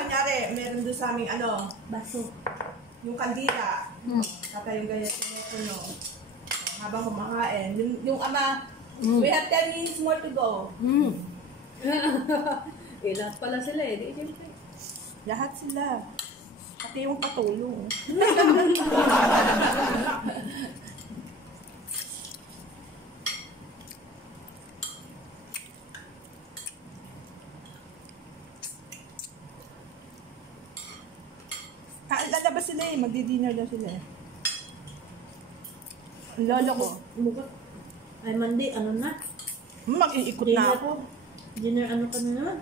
kunyari, meron doon sa aming baso. Yung kandila. Kata yung ganyan sinupuno. Habang kumakain. Yung ama, we have 10 minutes more to go. Lahat pala sila eh. Di, siyempre. Lahat sila. Pati yung patulong. Lalabas sila eh. Magdi-dinner daw sila eh. Ang lolo ko. Ay, Monday, ano na? Mag-iikot na ako. Dinner, ano ka na naman?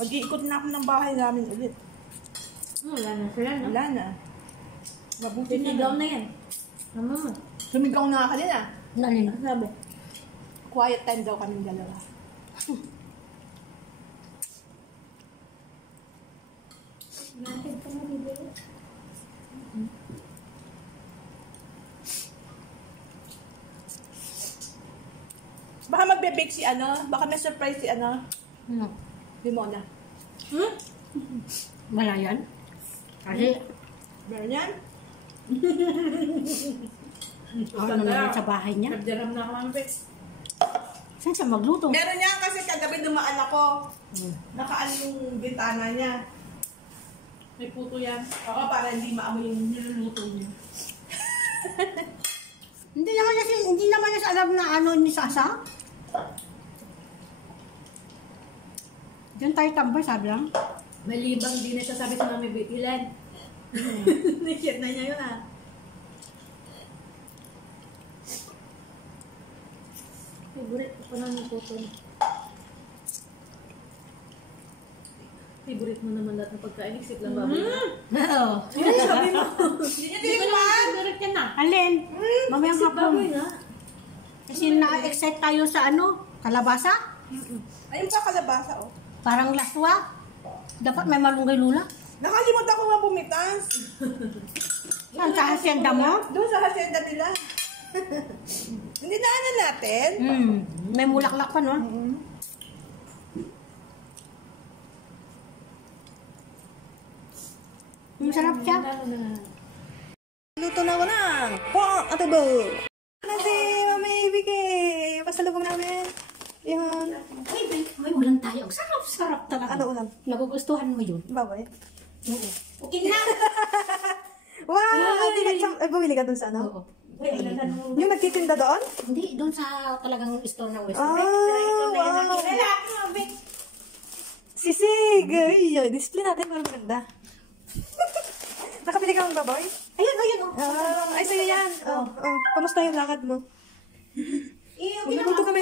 Mag-iikot na ako ng bahay namin ulit. Wala na sila, no? Wala na. Mabuti na. Sinigaw na yan. Ano mo? Sumigaw na ka nila. Nalin. Sabi? Quiet time daw kami dalawa. Natin ka na bibili. Baka magbe-bake si baka may surprise si Limona. Wala yan? Kasi, Meron yan? naman sa bahay niya. Nagdaram na ako ng bake. Saan siya magluto? Meron niya kasi kagabi dumaan ako. Nakaan yung bintana niya. May puto yan. Oo, para hindi maamoy yung niluluto niya. Hindi naman niya alam na ano ni Sasa. Diyan tayo tambay, sabi lang. Malibang din na sabi sa Mami Ilan. Nishare na niya yun Favorite ko pa lang yung puto. Favorite mo naman lahat ng pagkain, except lang baboy. Oo. Sabi mo. Hindi niya tinikman. Favorite yan na. Alin? Mamayang Except baboy hapon. na. Kasi na-excite tayo sa kalabasa. Ayun pa kalabasa, oh. Parang laswa. Dapat may malunggay lula. Nakalimutan ko nga bumitas. Saan sa hacienda mo? Doon sa hacienda nila. Hindi naanan natin. May mulaklak pa, no? Masarap siya. Luto na ako ng pork adobo. Nasi, Mami, bigay. Pasalubong namin. Yan. May ulam tayo. Sarap talaga. Ano ulam? Nagugustuhan mo yun? Baboy. Oo. Okay na. Wow! Ay, bumili ka dun sa ano? Oo. Yung nagtitinda doon? Hindi, doon sa talagang store ng West. Wow! Sisig! Ay, display natin para maganda. Nakapili ka ng baboy? Ayun. Ay, sa'yo yan. Kamusta yung lakad mo? Magluto kami.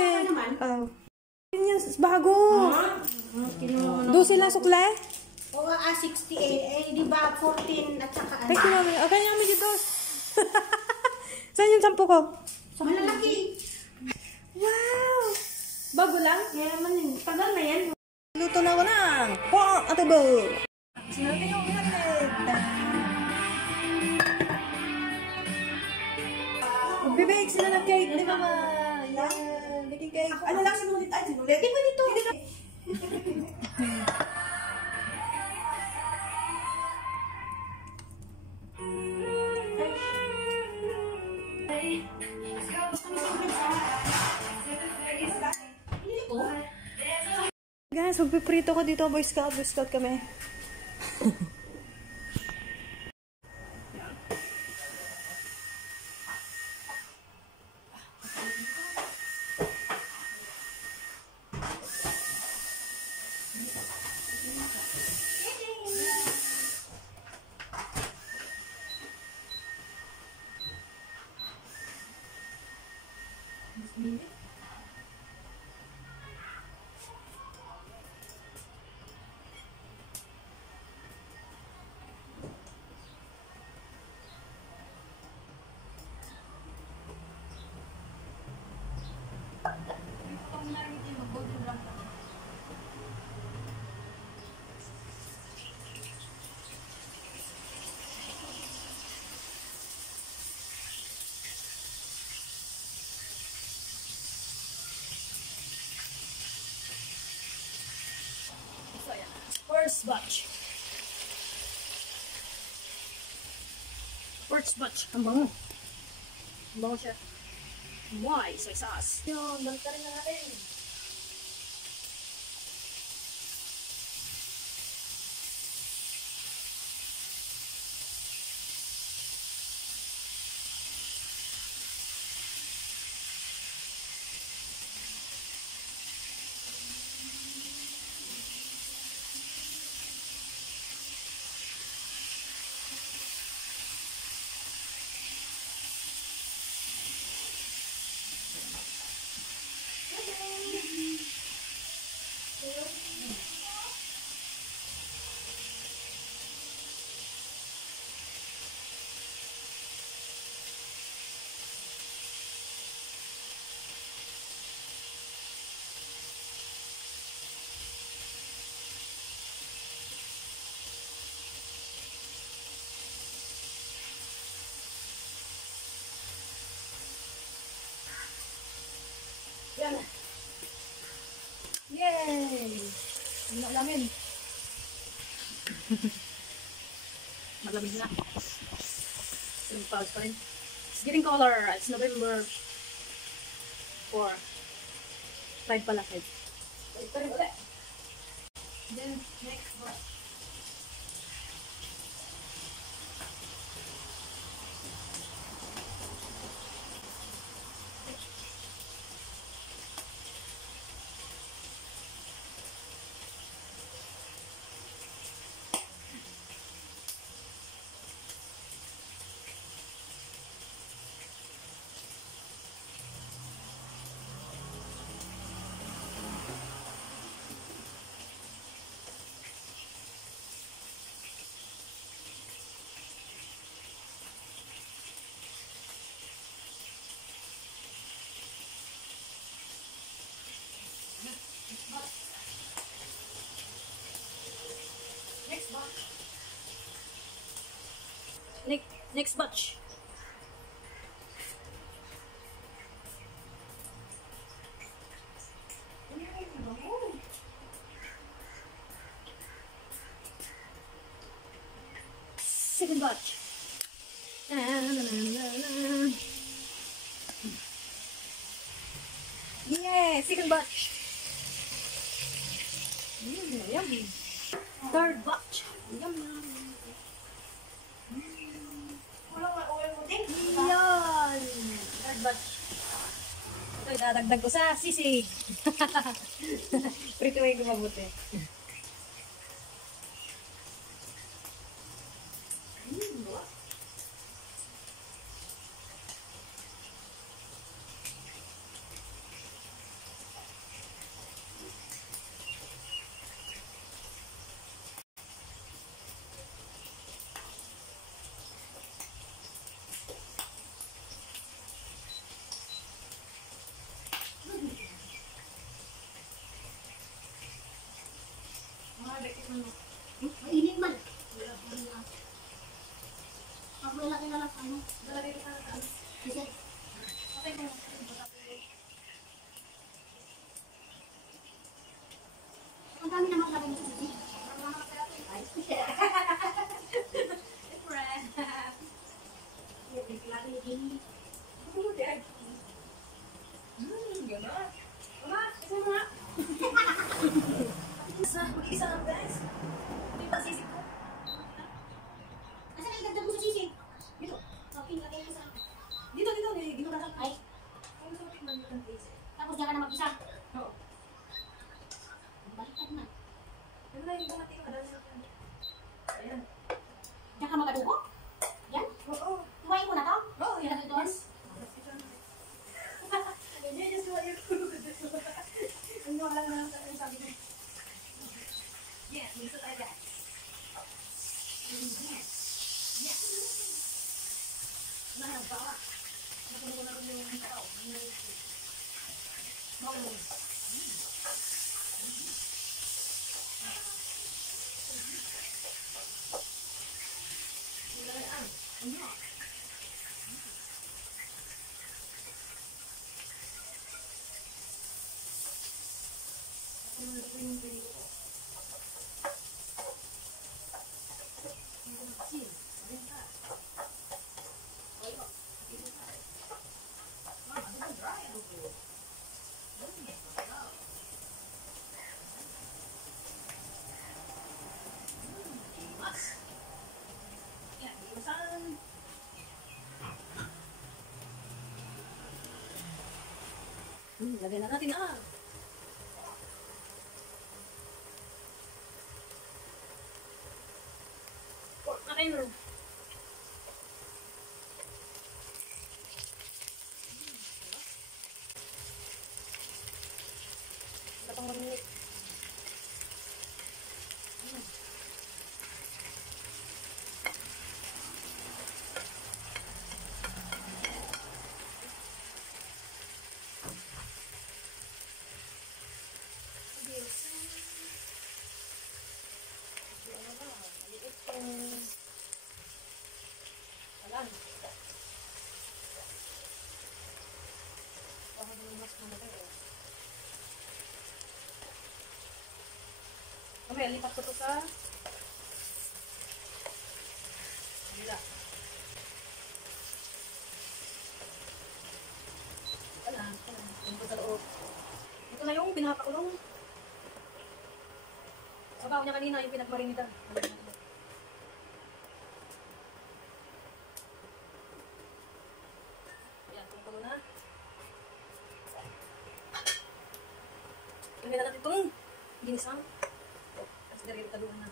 Yun yan, bago. Doon sila sukle? Oo, 68. Eh, di ba 14 at saka Ay, kinami. Okay, kami dito. Saan yung 10 ko? Sa malalaki. Wow! Bago lang? Kaya naman yun. Tagal na yan. Luto na ako ng pork adobo. Sinabi yung ulit. Bibig sila ng cake, di ba ma? Yan, baking cake. Ano lang sinulit? Ay, sinulit? Di ba dito? Guys, magpiprito ko dito. Boy Scout kami. Next batch. First batch. Ang bango. Ang bango siya. Why? Soy sauce. Yun, balik na rin na natin. Yan. Yay! Hindi namin. Malamig na. Yung pause pa rin. It's getting color. It's November 4. 5 pala. 5 pa rin ulit. Then, next one. Next batch. Next batch. Second batch. Yeah, second batch. Yummy. Third batch. Yum. Kulang ang oil mo din. Yan. Third batch. Ito, idadagdag ko sa sisig. Prituin ko mabuti. Mainit man. Pag malaki na lang ano. Sige. Ang dami naman lagay mo sa sisi. Isa lang guys. Ito yung sisig ko. Asa na idagdag mo sa sisi? Dito. Okay, lagay mo sa... Dito. Ginugasan. Ay, tapos diyan ka na mag-isa. Oo. Baliktad na. Ano na yung gumati ko? Ayan. Diyan ka magadugo? Yan? Oo. Tuwain mo na to? Oo, yan. Ilagay doon? Just what you're doing. Ano lang na sabi ko. Yeah, dito tayo guys. Yeah. Nahabawa. Napuno ko na rin yung tao. Lagyan na natin ah. Pork natin. Wala pang marinate. Maliit tong alam. Baka naman mas malaki eh. Okay, lipat ko to sa kabila. Wala. Ito sa loob. Ito na yung pinapakulong. Sabaw niya kanina yung pinagmarinita. Ayan, kumukulo na. Ilagay na natin itong ginisang. Kasi dali taluan na.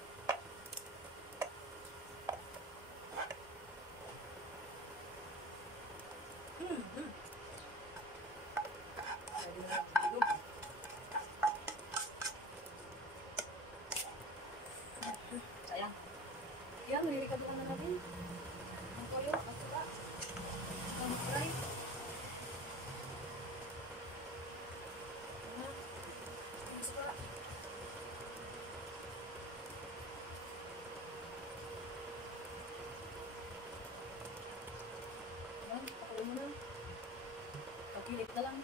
Pwede na lang bilog. Sayang. Ayan, nililikaduan na natin. Ang toyo, ang sula. Ang fry. Ayan. Ang sula. Ayan, pakulo mo na. Kapilit na lang.